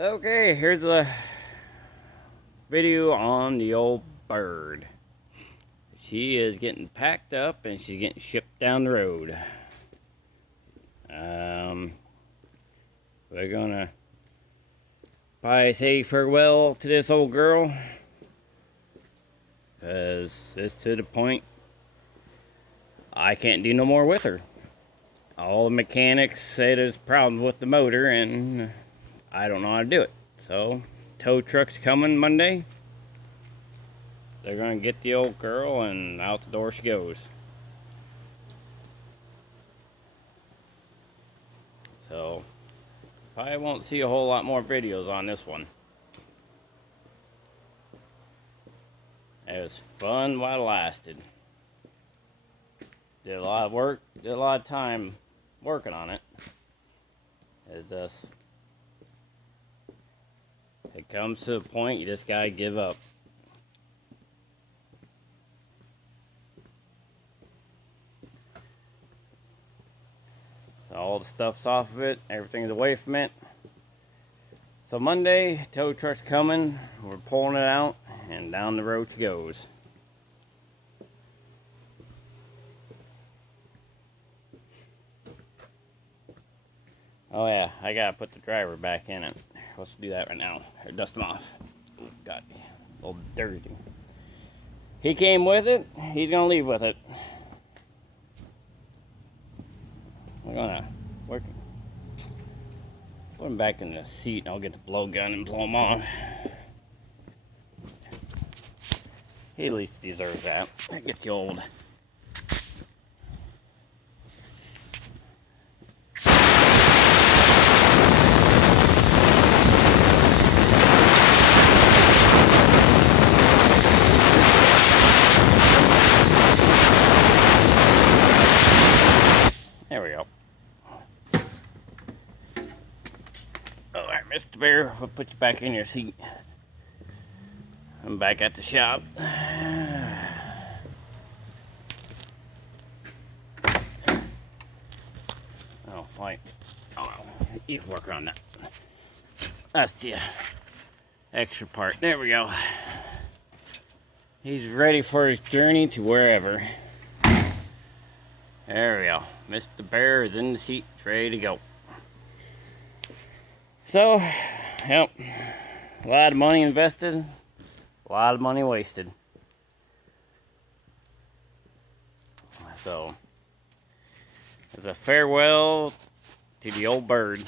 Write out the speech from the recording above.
Okay, here's a video on the old bird. She is getting packed up and she's getting shipped down the road. We're gonna probably say farewell to this old girl, because it's to the point I can't do no more with her. All the mechanics say there's problems with the motor and I don't know how to do it. So, tow truck's coming Monday. They're gonna get the old girl and out the door she goes. So, probably won't see a whole lot more videos on this one. It was fun while it lasted. Did a lot of work, did a lot of time working on it. It's just, it comes to a point you just gotta give up. All the stuff's off of it, everything's away from it. So Monday, tow truck's coming, we're pulling it out, and down the road she goes. Oh yeah, I gotta put the driver back in it. Let's do that right now, or dust him off. Oh, God, a little dirty. He came with it, he's gonna leave with it. We're gonna put him back in the seat and I'll get the blowgun and blow him off. He at least deserves that. Get the old. There we go. Alright, Mr. Bear, we'll put you back in your seat. I'm back at the shop. Oh, wait. Oh, you can work on that. That's the extra part. There we go. He's ready for his journey to wherever. There we go. Mr. Bear is in the seat, ready to go. So, yep. A lot of money invested, a lot of money wasted. So, it's a farewell to the old bird.